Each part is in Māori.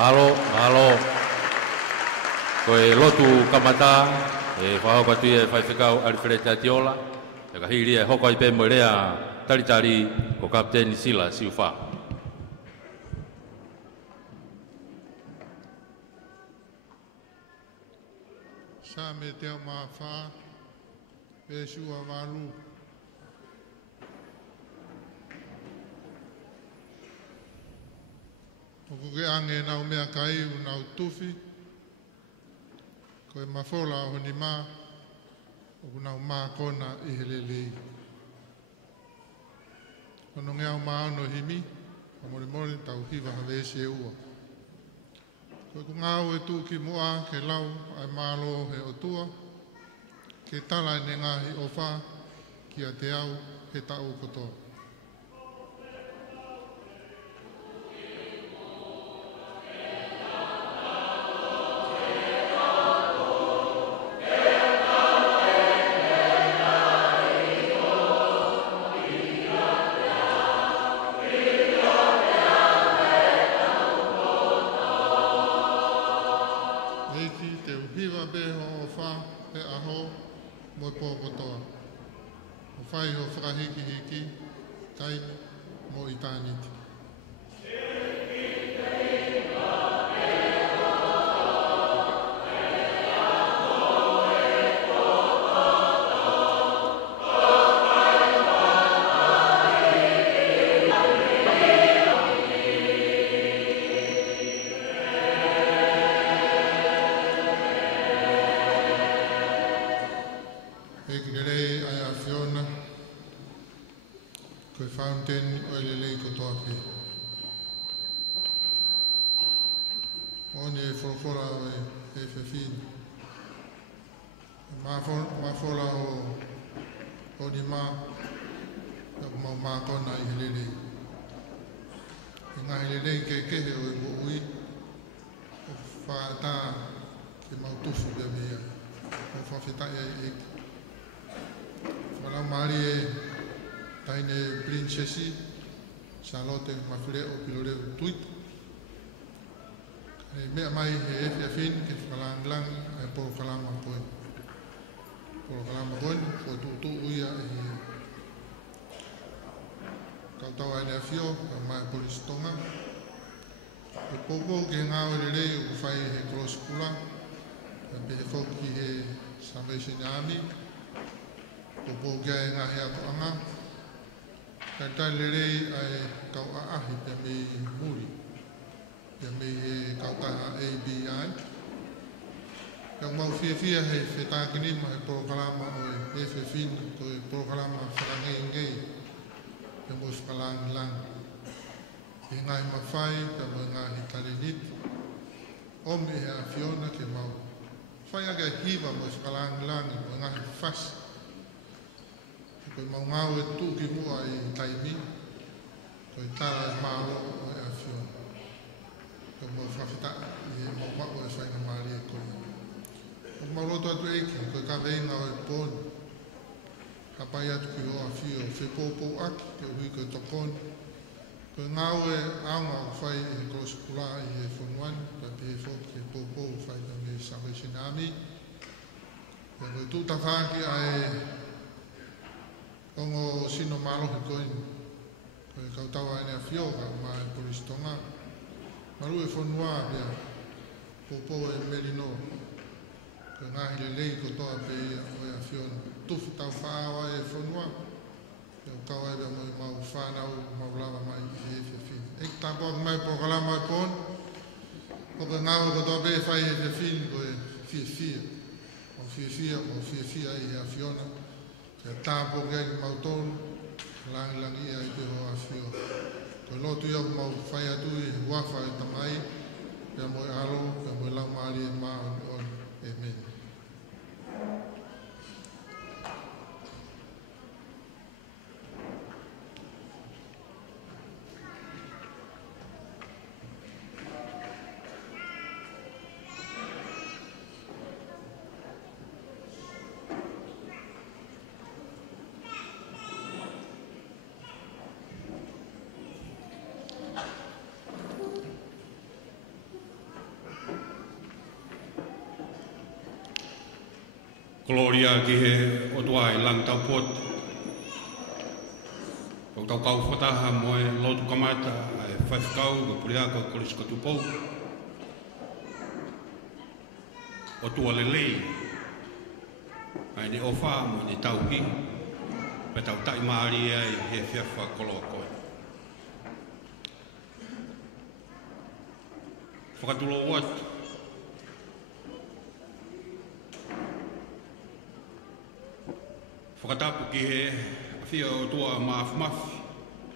Mahalo. Koe lotu kamata, whahau patu e whaiwhikau Alfred Atiola, e ka hiri e hoko i pē moerea taritari ko Kapteni Sila Siuwha. Sa me teo maa wha, e sua walu. O kuke ange nau mea kai u nau tufi, koe mawhola o ni maa, o nau maa kona i helelei. Kono ngea o maa ono himi, o mori mori tau hiva hawesi e ua. Koe ku ngāu e tū ki mua ke lau ai mālo he o tua, ke tala ne ngahi o wha ki a te au he tau kotoa. Charlotte Mafile o pilore o tuit. Mea mai he efe afin ke whalanglang e poro kalama poe. Poro kalama poe, ko tu uia e kautau aine afio, mai polistonga. E popo ke ngāo e rei o whai he cross kula, e he whoki he Salvation Army. Popo ke e ngahi ato anga. Kai lerei ai kau aahi pe mei muri, pe mei kau taha ABI. Kau mau fia hei whetākinima he prokalama o e FFIN, ko e prokalama whakangei ngei, pe mo whakalangi langi. He ngai mawhai, pe mo ngahi tarinit, ome he a Fiona ke mau. Whai aga hiva mo whakalangi langi, mo ngahi whasi. Koe mau ngāu e tū ki mua i taimi, koe tāra e mālo o e awhiona. Koe mau whawhita i e mau mako e whainga māri e koe. Koe mau roto atu eiki, koe ka veinga o e pōni. Hapai atu ki o awhio, whepōpō aki, te hui koe tokoni. Koe ngāu e aunga o whai e korosikula i e whonuani, koe te e whoki e pōpō whainga me Salvation Army. Koe tūta whāki a e Ongo sino malo he koini, koe kautawa ene a whioga ma e polistonga. Maru e whanua pia, popo e merino, koe ngahi le lei kotoa pe ia o e a whiona. Tufu tau whaawa e whanua, e o kawa ebe mo i mau whanau, mau lava mai i e whiawhini. Eki tāpua mai pokalama e pōn, o ke ngāwa kotoa pe e whai e whiawhini koe whiawhia. O whiawhia i a whiona. Te tāpo kia ki mautonu, langi ia i te hoa whio. Koe lotu ia ku mau whai atu i wafa e tamai, pia mo e alo, pia mo e lau maari e maa on e meni. Gloria ki he o tua I lang tau pot. O tau kau whataha mo e lotu kamata e whaifkau ko puriaka kolis katupou. O tua lelei. Ai ne ofa mo ne tauhi. Me tau tai maari ai he whiawha koloa koe. Whakatulo watu. Whakatapu ki he whia o tua maafumafi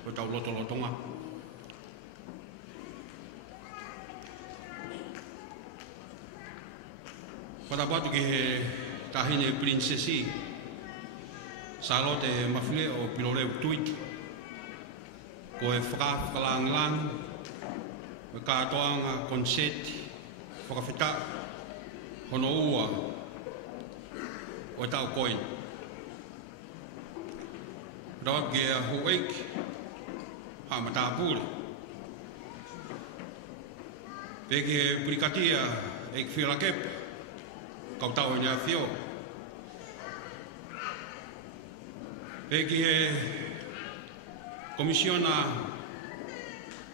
o tau lotolotonga. Whakatapu ki he tahine prinsesi Salote mafile o piloreu tuit. Ko e whakalang o kātoanga konseti whakawhita hono ua o tau koin. Rawa gea hueik ha matapure. Peke he purikatia eik whila kepa kau tau nia whio. Peke he komisiona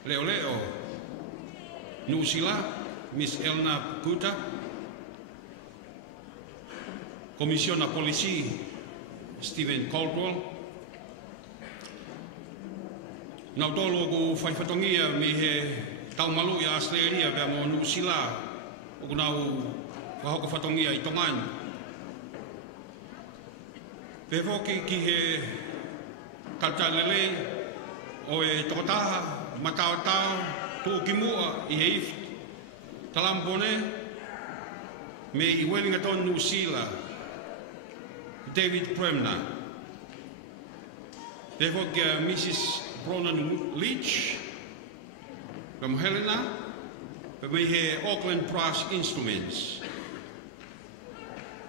leo Nusila, Miss Elna Kuta, komisiona polisi Stephen Caldwell. Nau tolo ku whaifatongia mi he taumalu I Australia bea mo Nusila o ku nau whahoko whatongia I Tongani. Pewoki ki he kaltalele o e tokotaha matao tu ki mua I he iwi talampone me I Wellington New Zealand David Premner. Therefore Mrs. Bronan Leach from Helena me he Auckland Brass Instruments.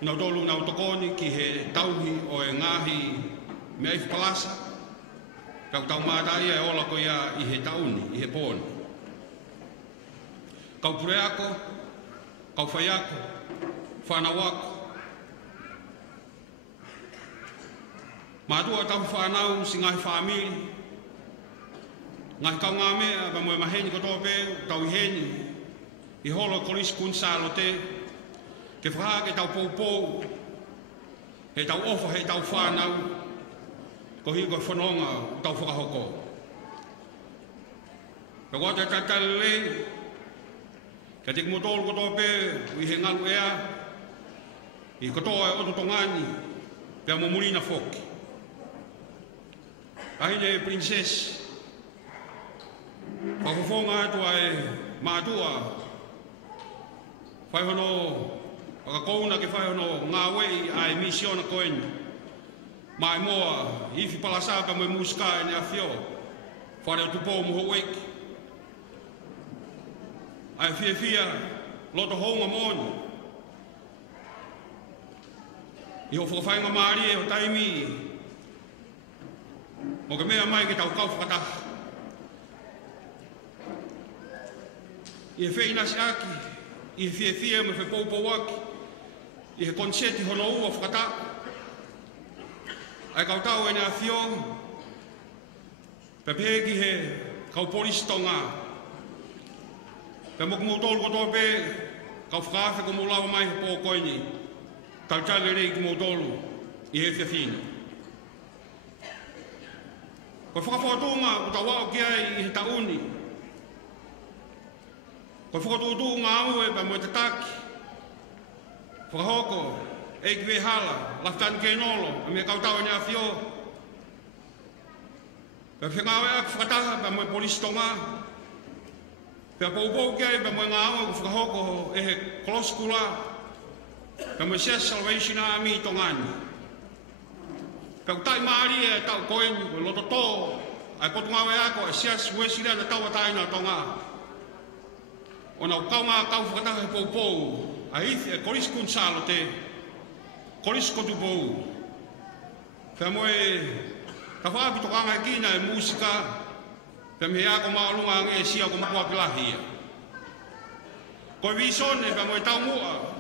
Nau tolu nau tokoni ki he tauhi o e ngahi me ai whapalasa kau tau mātai e ola ko ia I he tauni, I he pōni. Kau pure ako, kau whai ako, whanau ako. Mātua tau whanau si ngai whamiri. Ngai kau ngā mea, pa moe maheni kotoa pēu, tau I heni. I holo kolis kunsalo te. Ke whahake tau poupou. He tau ofa, he tau whanau. Ko hi ko whanonga, tau whakahoko. Ka wata tatalele. Ka te kumotolo kotoa pē, I he ngalu ea, I kotoa e oto tongani, pēa mo murina whoki. Ahine princess, whakofonga atua e mātua, whaihono, whakakouna ke whaihono ngā wei a e misiona koen, mai moa, iwi palasaka mo e muska e ne a whio, whare o tupou mo ho weki. Ai whia loto honga moni. I ho whakawhainga maari e o taimi. Mo ke mea mai ke tau kau whakataha. I he whainasi aki. I he whia me whepopou aki. I he konseti hono ua whakataha. Ai kau tau e ne a whio. Pepeki he kau polistonga. Ka mo kumo tolu kotoa pē, kau whakawhi ko mo lawa mai he pō koini. Tau tale rei kumo tolu, I he whiawhina. Ko whakawhatonga, ko tau wao ki ai I he tauni. Ko whakatotu ngā aue pa mo e tataki. Whakahoko, e ki hala, laftan ke nolo, a me kau tau ni a whio. Ka whengawe ak whakataha pa mo e polistonga. Pea poupou kia I pa moe ngā awa ku whakahoko e he koloskula pa moe Sea Salvation Army I Tongani. Pea ku tai maari e tau koeni, ko loto tō, ai kotu ngawe ako e Sea Wesira na tau ataina tonga. O nau kau ngā kau whakataha he poupou, a ithi e koris kunsalo te, koris kotu pou. Pea moe, ka whaapi tokanga e kina e musika, Pea me ako maalunga ang e siya ko makua pilahia. Ko visone pa mo tau mua.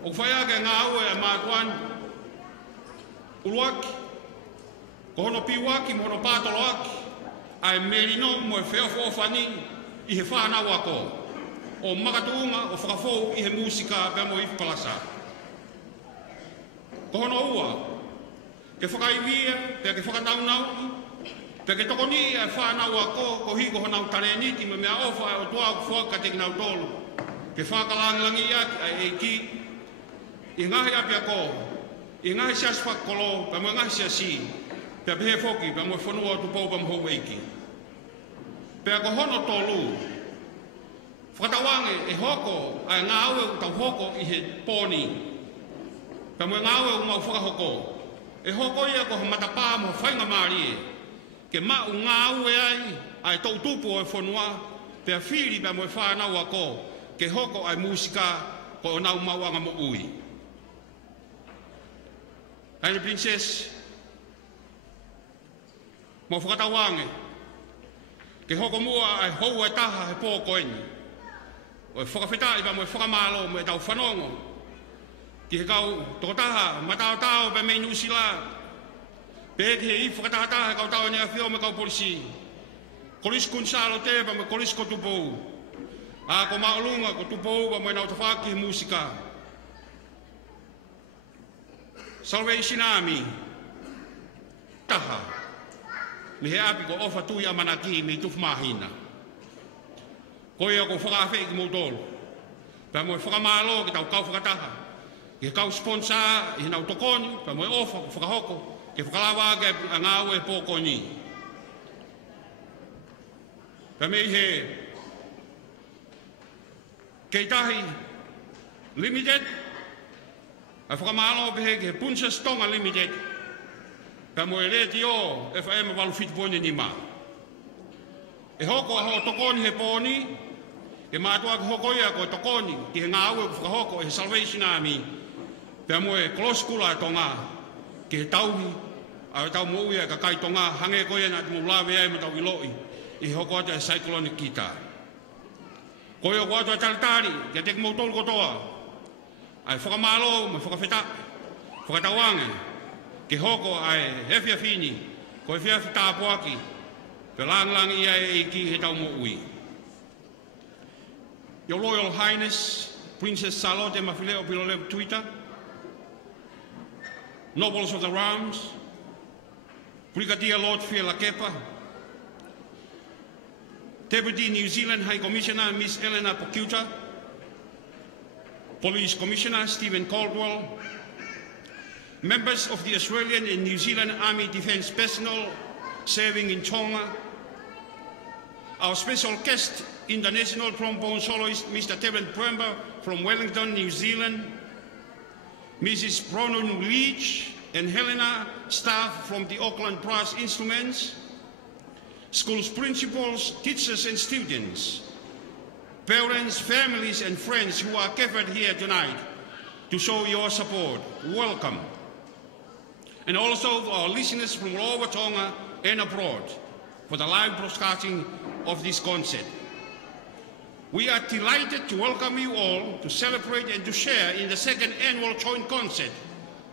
O whaiake ngā aue e mātuan, Uluaki, ko hono piwaki mo hono patolo aki, ai merino mo e whewho whani i he whanau ako, o makatuunga o whakafou i he musika pe mo i palasa. Ko hono ua, ke whakaiwia, pe ke whakanaunau, pe ke tokoni ai whanau ako, ko hiko honau tareniti me mea ofa o tua ku whaka te kinau tolu, ke whakalangilangi aki ai eiki, i ngahi api ako, i ngahi sias whakolo, pe mo ngahi siasi, pe pehe foki, pe mo whanua tu pou pa mhou eiki. Pe ako hono tolu, whakatawange e hoko, ai ngā aue u tau hoko i he pōni, pe mo ngā aue u mau whakahoko, e hoko ia ko matapā mo whainga maari ke ma u ngā aue ai tau tupu o e whanua, pe a whiri pe mo e whanau ako, ke hoko ai musika ko o nau mauanga mo ui. Haine Princess, mo whakatawange, ke hoko mua ai hou ai taha he pōkoeni, o e whakawhetai pa mo e whakamalo mo e tau whanongo, ki he kau tokotaha, matao pa mei nusila, pe he i whakataha kau tau nea whio me kau polisi, kolis kunsalo te pa mo kolis ko tupou, a ko maolunga ko tupou pa mo e nau tawhaki he musika. Salvation Army, taha, me he api ko ofa tui amanaki me tuf mahina. Ko ia ko whakawhi ki mautolo. Pa mo e whakamalo ki tau kau whakataha. Ki kau sponsor i nau tokoni, pa mo e ofa ko whakahoko, ki whakalawa ke a ngāwe pōkoni. Pa me he Keitahi Limited, a whakamalo pehe ke Punsa Stonga Limited, ka mo e reti o FM Walufitu Pone ni ma. E hoko a ho tokoni he pōni, e mātua ki hoko ia ko tokoni, ki he ngā aue ku whakahoko e Salvation Army, ka mo e kloskula tonga, ki he tauhi, a tau mo uia ka kai tonga, hange ko ia na te mo lawe ai ma tau iloi, i hoko ata e Cyclonic Kita. Ko ia ko ata taritari, ki a teki mautolu kotoa, ai whakamalo, me whakawheta, whakatawange, ke hoko ai hefia fini, ko e whiawhi tāpuaki, pe langlang ia e ki he tau mo ui. Your Royal Highness, Princess Charlotte Mafileo Piloleo Tuita, Nobles of the Realms, Brigadier Lord Fiela Kepa, Deputy New Zealand High Commissioner Miss Elena Pokuta, Police Commissioner Stephen Caldwell, members of the Australian and New Zealand Army Defence personnel serving in Tonga, our special guest, international trombone soloist Mr. Terence Prember from Wellington, New Zealand, Mrs. Bronwyn Leach and Helena, staff from the Auckland Brass Instruments, schools principals, teachers and students, parents, families and friends who are gathered here tonight to show your support. Welcome. And also our listeners from all over Tonga and abroad for the live broadcasting of this concert. We are delighted to welcome you all to celebrate and to share in the second annual joint concert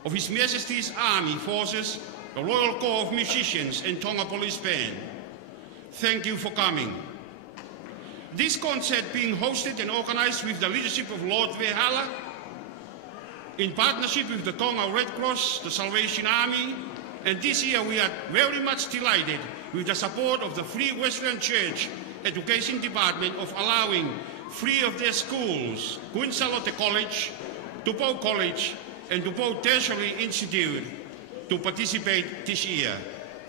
of His Majesty's Army Forces, the Royal Corps of Musicians and Tonga Police Band. Thank you for coming. This concert being hosted and organized with the leadership of Lord Vehala, in partnership with the Tonga Red Cross, the Salvation Army, and this year we are very much delighted with the support of the Free Western Church Education Department of allowing three of their schools, Queen Charlotte College, Tupou College, and Tupou Tertiary Institute, to participate this year.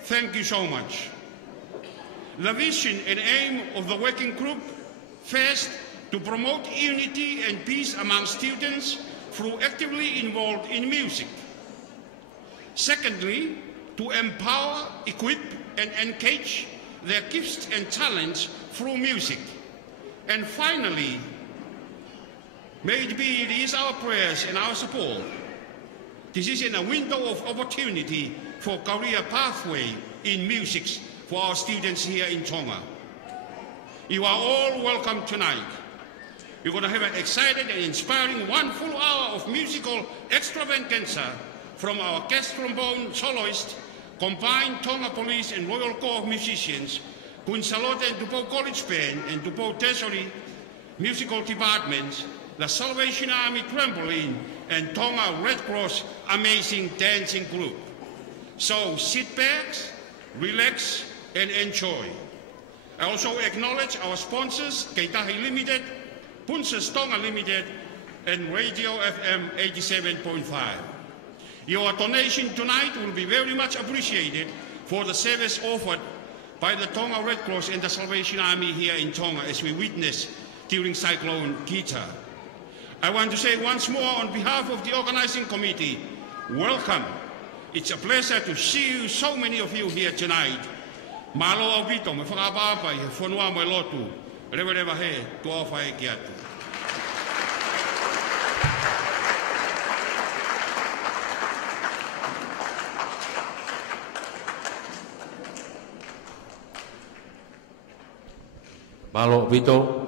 Thank you so much. The vision and aim of the working group, first, to promote unity and peace among students through actively involved in music. Secondly, to empower, equip, and engage their gifts and talents through music. And finally, may it be it is our prayers and our support. This is in a window of opportunity for career pathway in music for our students here in Tonga. You are all welcome tonight. We're going to have an exciting and inspiring 1 full hour of musical extravaganza from our guest trombone soloist, combined Tonga Police and Royal Corps musicians, Kunsalote and Tupou College Band and Tupou Treasury musical departments, the Salvation Army Trampoline, and Tonga Red Cross amazing dancing group. So sit back, relax, and enjoy. I also acknowledge our sponsors, Keitahi Limited, Punses Tonga Limited, and Radio FM 87.5. Your donation tonight will be very much appreciated for the service offered by the Tonga Red Cross and the Salvation Army here in Tonga as we witness during Cyclone Gita. I want to say once more on behalf of the organizing committee, welcome. It's a pleasure to see you, so many of you here tonight. Malo au vito, me whakapapa i he whanua mo lotu, rewa he, tua whae ki atu. Malo vito,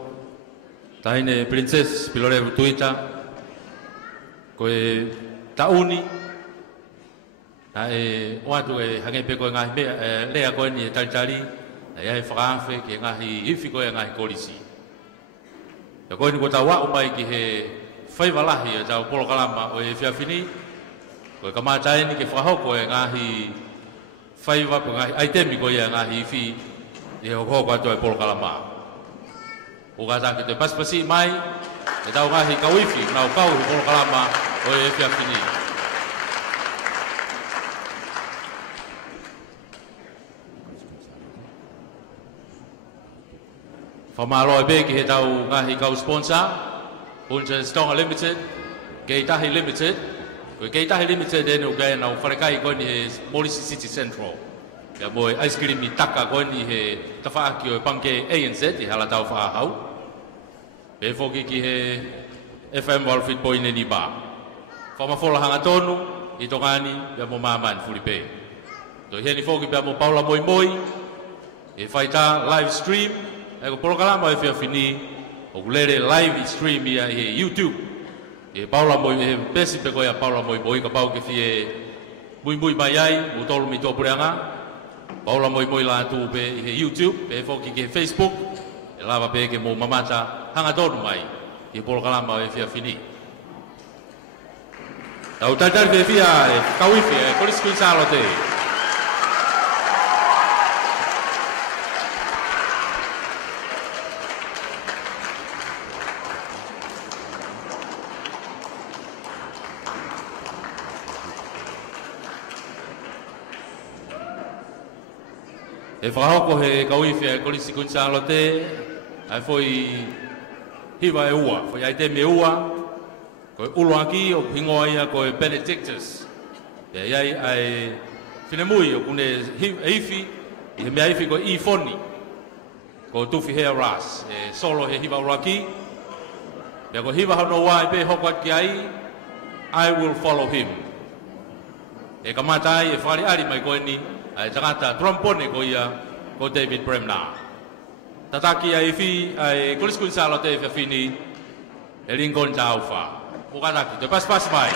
tahine Princess Pilore Tuita, koe tauni, na watu hangepe koe ngahi mea, lea koe ni talitali, na iahe whakaawhe ki ngahi hifi koe ngahi kolisi. Ya koe ni ko tau wau mai ki he whaiwalahi e tau polo kalama o e whiawhini, koe kamataini ke whakahoko e ngahi whaiwapo ngahi aitemi koe e ngahi hifi, e hoko atu e polo kalama. O kata ki te paspasi mai, e tau ngahi kawifi, nau kau hi polo kalama o e whiawhini. Whamalo e be ki he tau ngahi kau sponsor, Punches Tonga Limited, Keitahi Limited. Koe Keitahi Limited e no kai nau wharekai koe ni he Molisi City Central. Ia moe ice cream I taka koe ni he tawhaaki o e panke ANZ I hala tau whaahau. Pe whoki ki he FM Walfit Poine ni ba. Whamafola hanga tonu I tongani ia mo maman furipe. To he ni whoki pia mo Paula Moi Moi, e whaita live stream, e ko polokalama e whiawhini, o kulere live stream ia I YouTube. E Paula Moi, e pesi pe koe a Paula Moi Moi, ka pau ke fie mui mui mai ai, mu tolu mi tōpureanga. Paula Moi Moi la atu pe I YouTube, pe whoki ke Facebook, e lava pe ke mo mamata hanga tonu mai, I polokalama e whiawhini. Tau taitari pe fia e kawifi e Kolisi Kunsalote. E whakahoko he kawifi e Kolisi Kunsalote, ai foi hiwa e ua, foi ai te me ua, koe uluaki o hingoa ia koe Benedictus. E iai ai whinemui o kune hifi, I he mea hifi koe Ifoni, ko tufi hea ras, e solo he hiwa uluaki. Ia ko hiwa hano wa e pe hokot ki ai, I will follow him. E kamata ai e whari ari mai koe ni, ai tangata trompone ko ia ko David Bremner. Tataki ai fi ai Kolisi Kunsalote e whiawhini e Lincoln Tauwha. O kataki, te pas mai.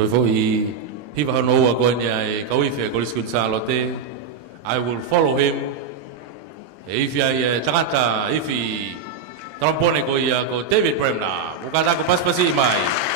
Koe fo I hiva hano ua koe ni ai kauiwhia koliskun Salote. I will follow him. E iwhia I tangata iwhi trampone ko ia ko David Bremner. Ukata ko paspasi mai.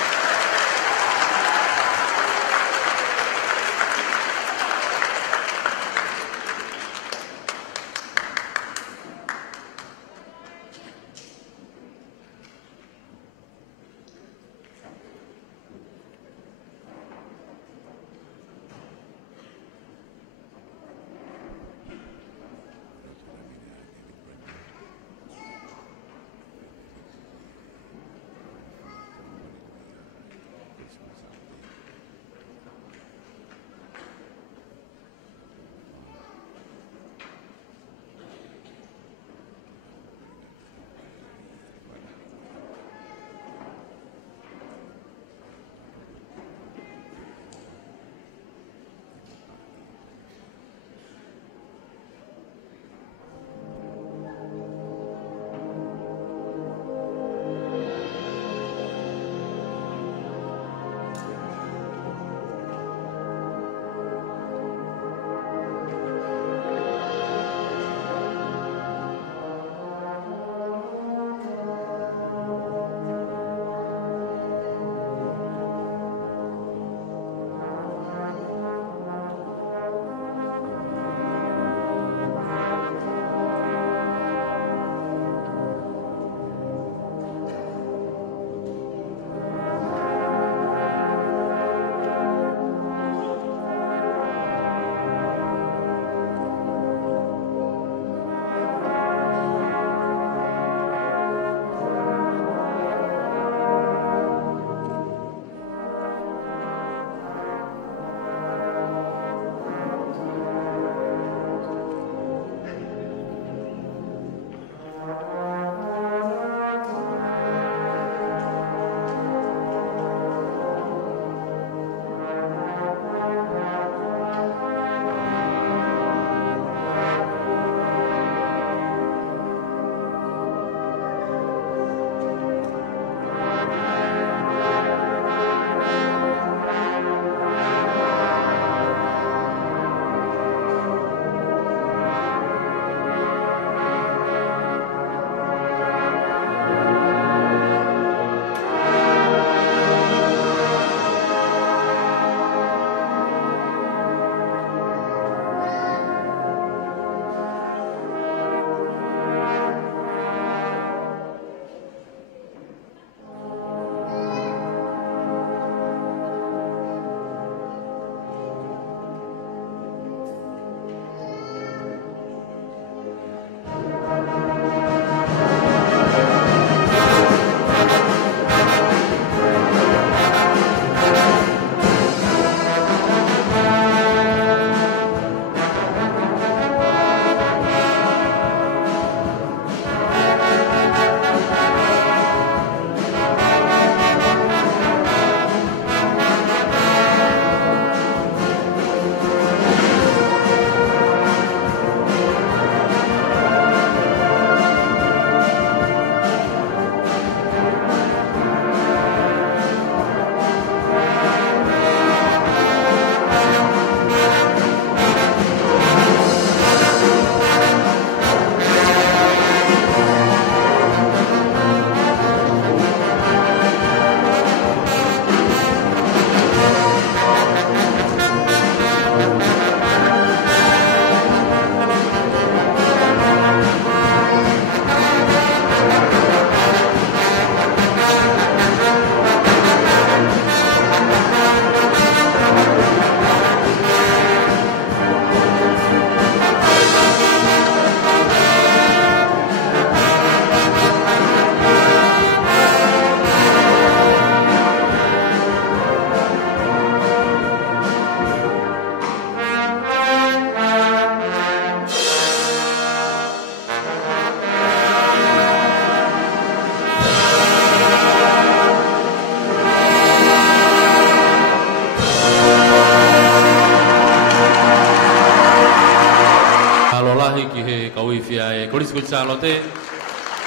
kuisa lote.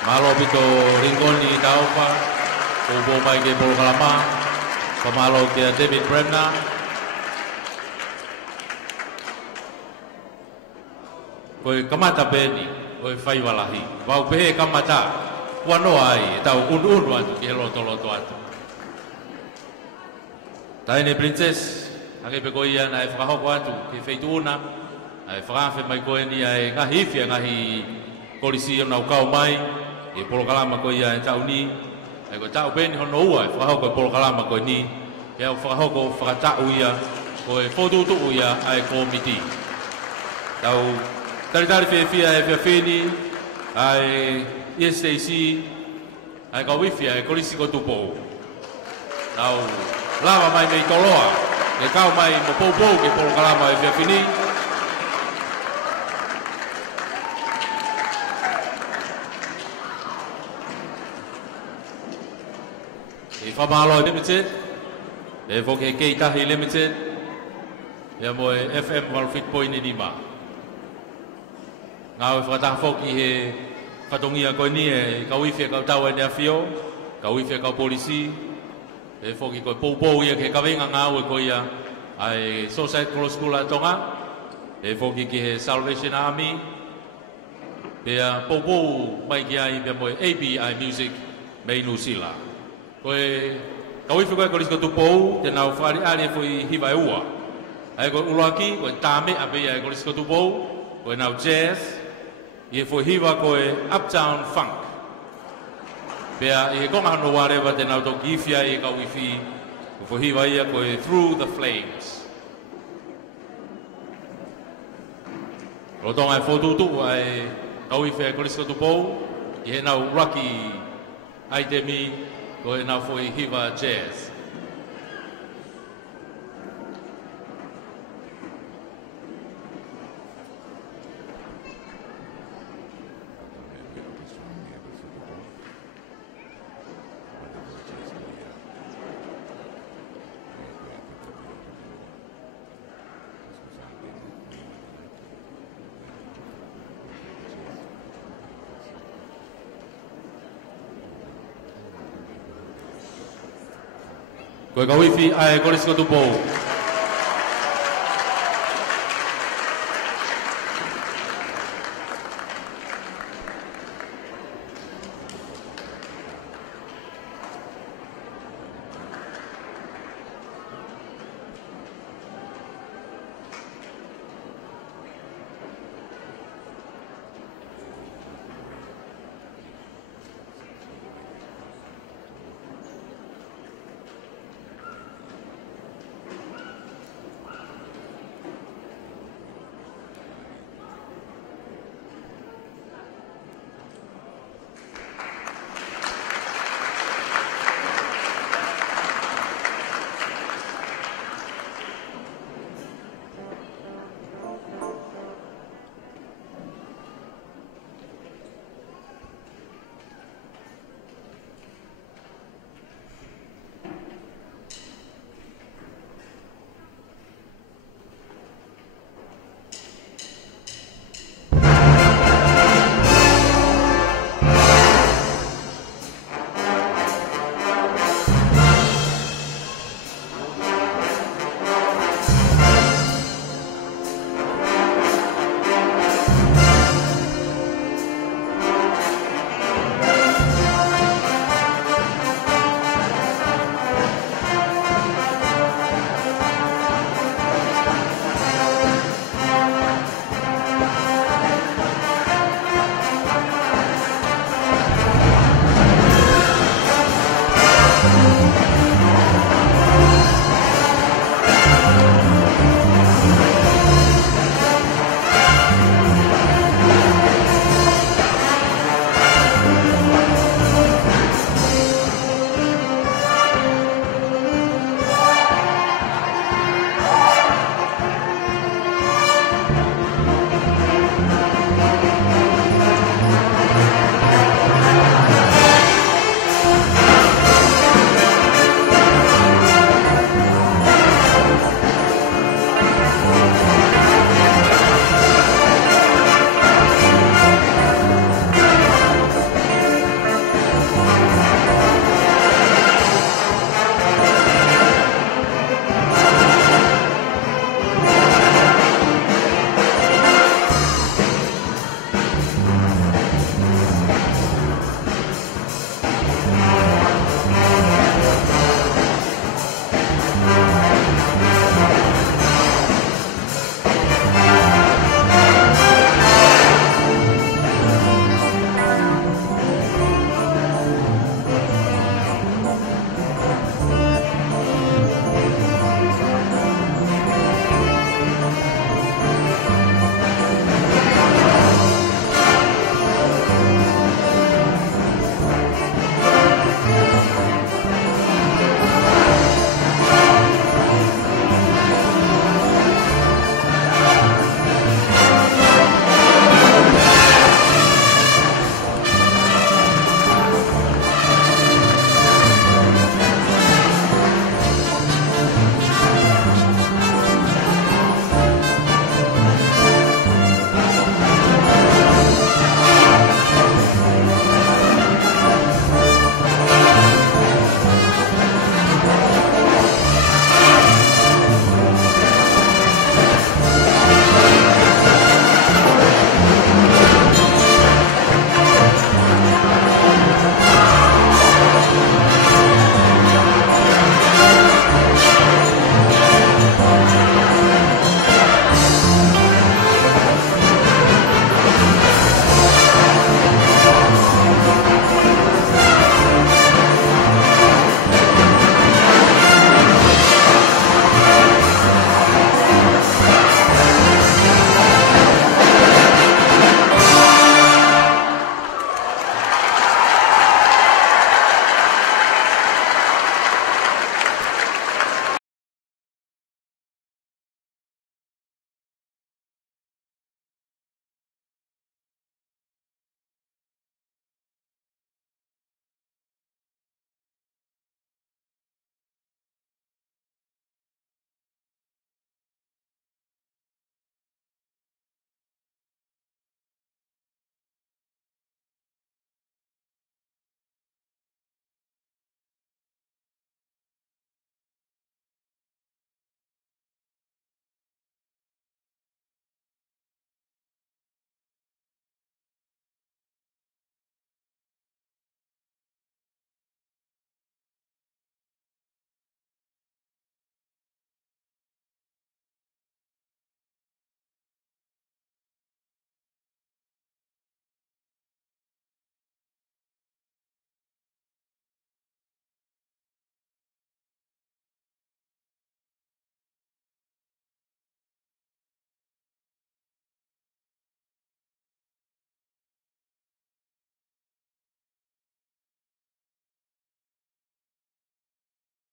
Malo pito ringoni taupa. Ubo mai ke polo kalama. Pamalo ke David Bremner. Koe kamata peni, koe whai walahi. Wau pehe kamata, wano ai, tau unu atu ki he loto atu. Taine princess, ake pe koe ia na e whakahoko atu, ki wheitu una, ai whakawhi mai koe ni ai ngahi iwhia ngahi kolisi o nau kau mai, e polo kalama koe ia e tau ni, ai koe tau peni hono ua, e whakahoko e polo kalama koe ni, e au whakahoko whakatau ia, koe whotutu ia ai komiti. Tau Tari fia e fia fini, ai ESAC, ai ka wifi ai kolisi ko tupo. Nau lava mai mei toloa, e kau mai mo poupou ke polo kalama e fia fini. E whamalo limited, e voke Keitahi limited, e mo e FM 105.5. Ngau e whakataha whoki he whatongia koe ni e kawiwhia kau tau e nea whio, kawiwhia kau polisi, e whoki koe poupou ia ke kawenga ngau e koe ia ai Society Cross School a tonga, e whoki ki he Salvation Army, pea poupou mai ki ai pea moe ABI Music mei Nusila. Koe kawiwhia koe kolisi ko tupou, te nau whari ari e fwoi hiwa e ua. Ai koe uloaki, koe tāme a pea e kolisi ko tupou, koe nau jazz, i e whohiwa koe Uptown Funk. Pea i he konga hano warewa te nau toki iwhia i ka wifi, o whohiwa ia koe Through the Flames. Rotonga e whotutu ai ka wifi e korisko tupou, i he nau Rocky Aitemi, koe nau whohiwa jazz. Koe ka wifi ai korisko tupou.